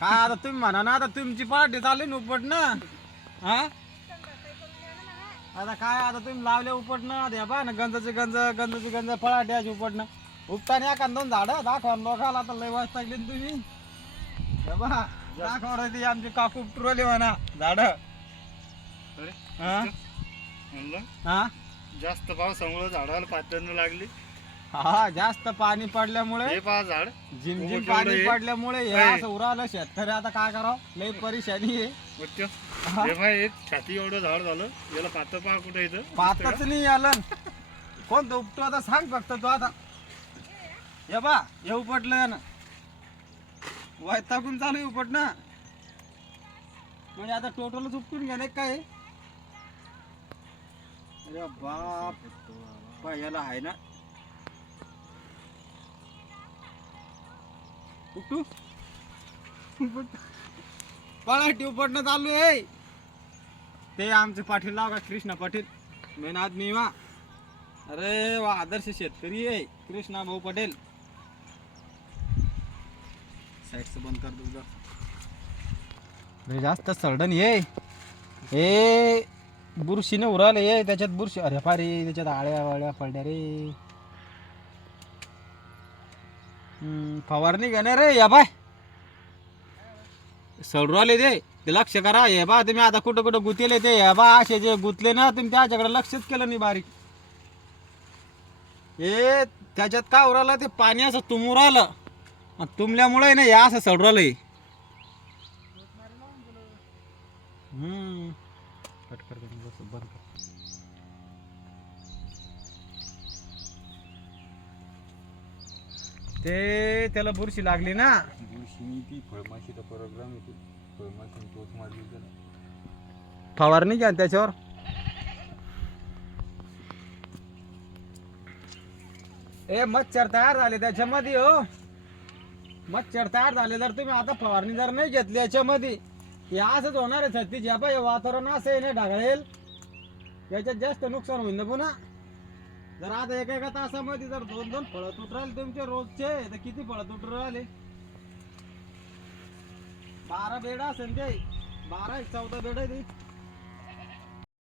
काय आता तुम्ही म्हणा ना आता तुमची पार्टी चालली ना उपटणं हा? आता काय आता तुम्ही लावले उपटणं आता हे पहा ना गंजाचे गंज गंजाचे गंज फळाट्याचे उपटणं उपताना एखाद दोन झाडं दाखवा ना लोकाला आता लय वाजता लागली ना तुम्ही. हे पहा दाखवा ती आमची काकू उपटुरली म्हणा झाडं. हा? म्हणलं हा? जास्त पावसामुळे झाडाला पातळणं लागली. हा जास्त पाणी पडल्यामुळे हे पहा झाड. झिमझिम उमटवलं पाणी. पडल्यामुळे हे काय? असं उरालं शेतकरी आता काय करावं? लई परेशानी आहे. उच्च हे. पहा एक छाती एवढं झाड झालं. याला पात पहा कुठे इथं. पातच नाही आलं. कोणतं उपटू आता सांग फक्त तू आता. ये बा हे उपटलं ना वैतागून चालू आहे उपटणं. म्हणजे आता टोटलच उपटून घ्या काय? अरे बाप. पहा, याला आहे ना. उपट पळाटी उपटणं चालू आहे. ते आमचे पाटील लाव का कृष्णा पाटील. मेन आदमी वा. अरे वा आदर्श शेतकरी आहे. कृष्णा भाऊ पटेल. साईडचं बंद कर तुझं जास्त सरडण ये. हे बुरशीने उराले ये त्याच्यात बुरशी. अरे पा रे त्याच्यात आळ्या वाळ्या पडल्या रे. फवारणी घेणे रे या बाय. सडू आले ते. ते लक्ष करा हे बा तुम्ही आता कुठं कुठं गुतेले ते हे बा असे जे गुतले ना तुम्ही त्याच्याकडे लक्षच केलं नाही बारीक. हे त्याच्यात काय उरालं ते पाणी असं तुमूर आलं. तुमल्यामुळे तुंबल्यामुळे ना हे असं सडू आलंय हम्म कट कर कट कर, बस, बंद कर ते त्याला बुरशी लागली ना. बुरशी ती फळमाशीचा प्रोग्राम येते. फळमाशी तोच मारली त्याला फवारणी घ्या त्याच्यावर? ए मच्छर तयार झाले त्याच्यामध्ये हो. मच्छर तयार झाले जर तुम्ही आता फवारणी जर नाही घेतली याच्यामध्ये हे असंच होणार आहे छत्तीस या हे वातावरण असं आहे ना ढगाळेल याच्यात जास्त नुकसान होईल ना पुन्हा. जर आता एका एका तासामध्ये जर दोन दोन फळं तुट राहिले तुमचे रोजचे तर किती फळं तुट राहिले? बारा बेड असेल ते. बारा एक चौदा बेड आहे ते.